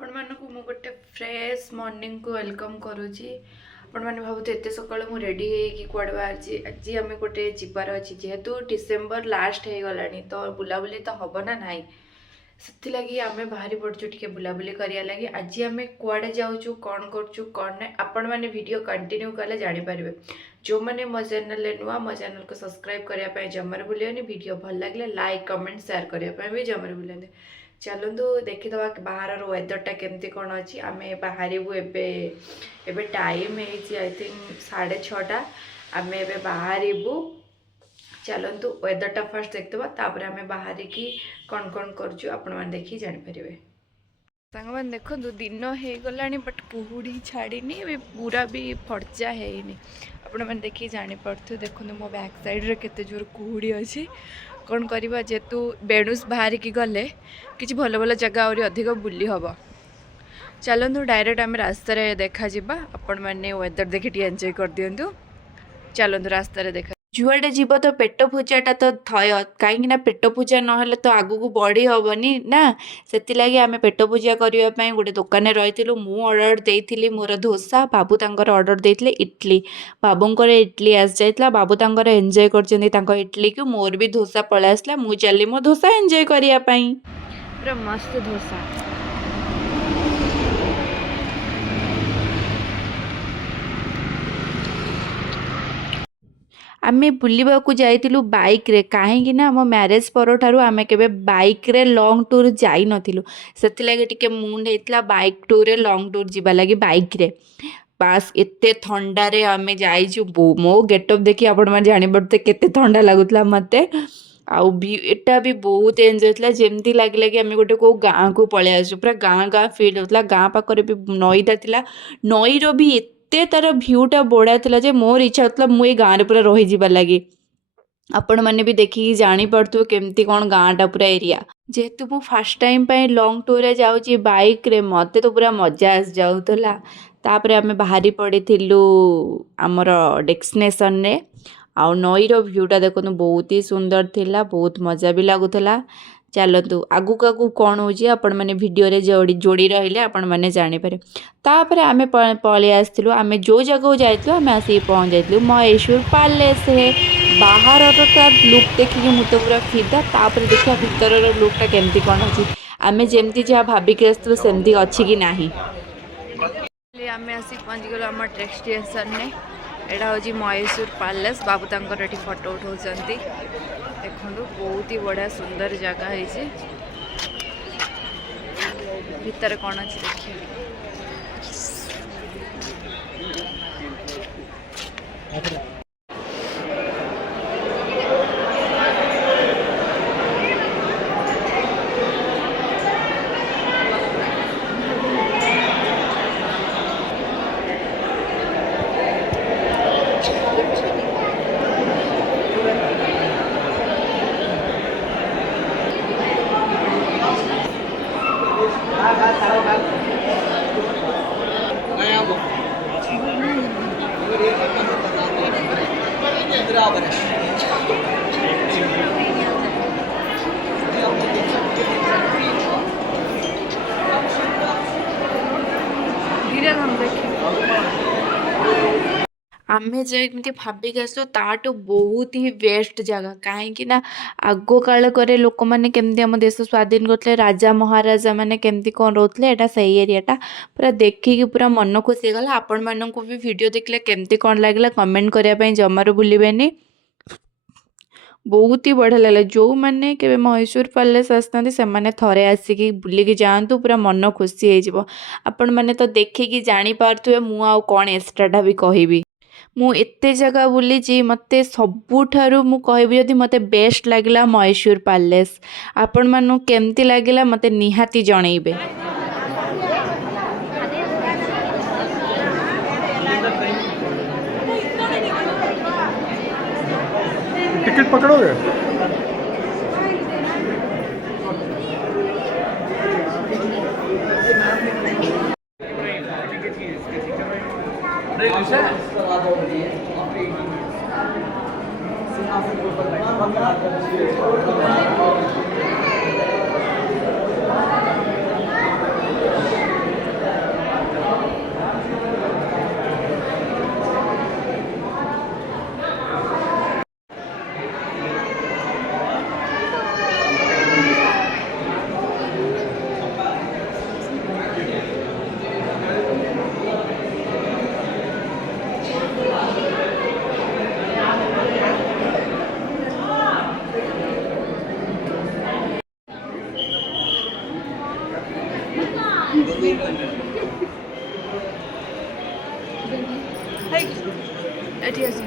आपण मानक मु गोटे फ्रेश मॉर्निंग को वेलकम करुच्ची। आपण मैंने भावुत एत सका मुझे रेडी होड़ बाहर आज आम गोटे जीवार अच्छी जेहेतु डिसेम्बर लास्ट हो गला तो बुलाबुली तो हम ना ना से लगी आम बाहरी पड़चु टे बुलाबुली करिया लगी। आज आम कुआड़े जाऊँ कौन करूँ कौन ना आपण मैंने वीडियो कंटिन्यू कले जानीपारे। जो मैंने मो चैनल नुआ मो चैनल को सब्सक्राइब करने जमार भूलियोनी। वीडियो भल लगे लाइक कमेंट शेयर करने भी जमार भूलियोनी। चलतु देखीदे बाहर वेदरटा केमती कौन अच्छी आम बाहरबू एबे टाइम आई थिंक 6:30 आम ए बाहरबू। चलतु वेदरटा फास्ट देखते तापर आम बाहर की कौन कौन करूँ आपण मैंने देखी जानीपर। सांग मैंने देखो दिन हो गला बट कुहुड़ी छाड़ी पूरा भी फर्जा है आपण मैंने देखी जानीपु। देखो मो बैक साइड केते जोर कुहुड़ी अच्छी कौन करवा जेहेतु बेणुस बाहर की गले कि भल भल जगह और अधिक बुली हम। चलतु डायरेक्ट आम रास्त देखा जा आपण मैंने वेदर देखी एंजॉय कर दिंतु। चलतु रास्त देखा जुआडे जीव तो पेट पूजाटा तो थय कहीं पेट पूजा ना तो आगू बढ़ी हेनी ना से आम पेट पूजा करने गोटे दुकान रही मु ऑर्डर देती मोर डोसा बाबू तांकर ऑर्डर देते इडली बाबूंकर इडली आस जाइला बाबू तांकर एंजॉय कर इडली को मोर भी डोसा पलै आसला मु चली मो डोसा एंजॉय करने पूरा मस्त डोसा। आमे बुलिबाकू जाइतिलु बाइक रे कहीं आम मैरेज पर ठारू आमे केबे बाइक रे लॉन्ग टूर जाई नथिलु सेति लागे टिके मूड हेतला बाइक टूर रे लॉन्ग टूर जीवा लगी बाइक रे। बास एते ठंडा रे आमे जाइछु मो गेटअप देखि आपण माने जानि पड़ते केते ठंडा लागुतला मते आउ भी एटा भी बहुत एंजॉय थला जेमती लागिला कि आमे गोटे को गाँ को पळे आसु पूरा गाँ गाँ फील होतला। गाँ पाखरे भी नईटा थिला नई रो भी एते तार भ्यूटा बढ़िया थिला जे मोर इच्छा होतला मु ए गाँ रे पूरा रही जीवा लागी। आपण मैंने भी देखिकी जानी पड़थु केमती कौन गाँटा पूरा एरिया जेहेतु मु फास्ट टाइम लॉन्ग टूर रे जाऊँगी बाइक रे मते तो पूरा मजा आस जाउतला। तापर आमे बाहरी पड़ीथिलु आमर डेस्टिनेशन रे आउ नईर भ्यूटा देखो बहुत ही सुंदर थिला बहुत मजा भी लगुला। चलतु आगु आगु कौन हो आपण मैंने वीडियो रे जोड़ी रहिले आपण मैंने जानीपारे। तापर आमे पळे आसथिलु आमे जो जगह जाइतलु आमे आसी पहुंच जाइतलु महेश्वर पैलेस है। बाहर लुक देखिए मु तो पूरा फिदा तापर देखिया भीतर लुकटा केमती कौन अच्छी आमे जेमती जहाँ भाविक आसथिलु सेमती अच्छी कि नाही। आमे आसी पहुंच गलो आम डेस्टिनेशन ने एटा हूँ महेश्वर पैलेस बाबू तांकर एठी फोटो उठाउछंती देखो बहुत ही बढ़िया सुंदर जगह है भीतर कौन अच्छी देखिए। आमे जमी भाविक आसलु ताटू बहुत ही बेस्ट जगह कहीं आग काल करे लोक मैंने केमती आम देश स्वाधीन करते राजा महाराजा मैंने केमती कौन रोते एटा सही एरियाटा पूरा देखिकी पूरा मन खुशी गला। आपण मानक भी वीडियो देखले केमती कौन लगे कमेंट करने जमार भूलें। बहुत ही बढ़िया लगे जो मैंने के महेश्वर पैलेस आसता से मैंने थरे आसिकी बुलिकी जातु पूरा मन खुशी हो। आपण मैंने तो देखिकी जानीपारे मु आउ कौन एक्सट्राटा भी कहबी मु एते जगह बुली मते सबुठारु मु कहबी जदि मते बेस्ट लागिला महेश्वर पैलेस। आपण मानु केमती लागिला मते निहाती जणैबे। टिकट पकड़ोगे? ଏଠି ଆସି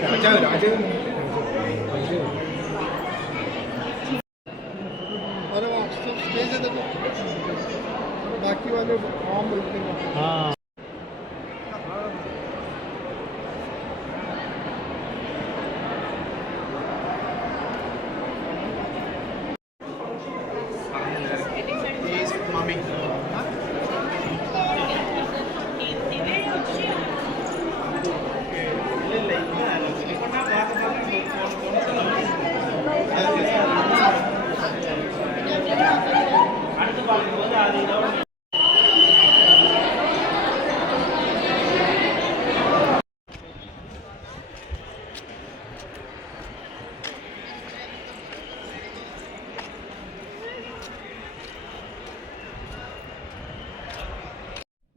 राजा राजा अरे वो स्टेज है देखो बाकी वाले फॉर्म मिलते हैं हाँ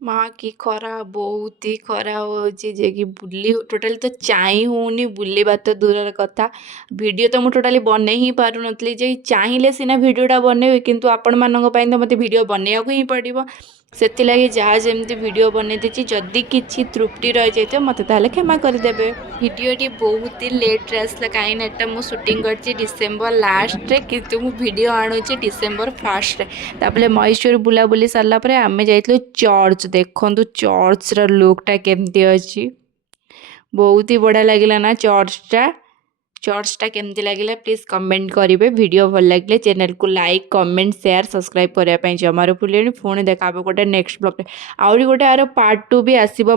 माँ की खरा बहुत ही खरा होची जे कि बुली टोटाली तो चाहि होनी बुलिबा तो दूरर कथा वीडियो तो मुझे टोटाली बनै ही पारु नथली जे चाहिए सिना वीडियोटा बनेबी किंतु आपण मानक पई तो मते वीडियो बनेया को ही पड़िबो ସେଥିଲାଗି ଯାହା ଯେମିତି ଭିଡ଼ିଓ ବନେଇ ଦେଇଛି ଯଦି କିଛି ତ୍ରୁଟି ରହିଯାଇଥିବ ମୋତେ ତାହେଲେ କ୍ଷମା କରିଦେବେ ଭିଡ଼ିଓଟି ବହୁତ ହି ଲେଟ୍ରେ ଆସିଲା କାହିଁକିନା ଏଟା ମୁଁ ସୁଟିଂ କରିଛି ଡିସେମ୍ବର ଲାଷ୍ଟରେ କିନ୍ତୁ ମୁଁ ଭିଡ଼ିଓ ଆଣୁଛି ଡିସେମ୍ବର ଫାର୍ଷ୍ଟରେ ତାପରେ ମହୀଶୂର ବୁଲାବୁଲି ସାରିଲା ପରେ ଆମେ ଯାଇଥିଲୁ ଚର୍ଚ୍ଚ ଦେଖନ୍ତୁ ଚର୍ଚ୍ଚର ଲୁକ୍ଟା କେମିତି ଅଛି ବହୁତ ହି ବଢ଼ିଆ ଲାଗିଲା ନା ଚର୍ଚ୍ଚଟା କେମିତି ଲାଗିଲା ପ୍ଲିଜ୍ କମେଣ୍ଟ କରିବେ ଭିଡ଼ିଓ ଭଲ ଲାଗିଲେ ଚ୍ୟାନେଲକୁ ଲାଇକ୍ କମେଣ୍ଟ ସେୟାର ସବସ୍କ୍ରାଇବ୍ କରିବା ପାଇଁ ଜମାରୁ ଭୁଲିବେନି ପୁଣି ଦେଖା ହେବ ଗୋଟେ ନେକ୍ସଟ ବ୍ଲଗ୍ରେ ଆହୁରି ଗୋଟେ ଆର ପାର୍ଟ 2 ବି ଆସିବ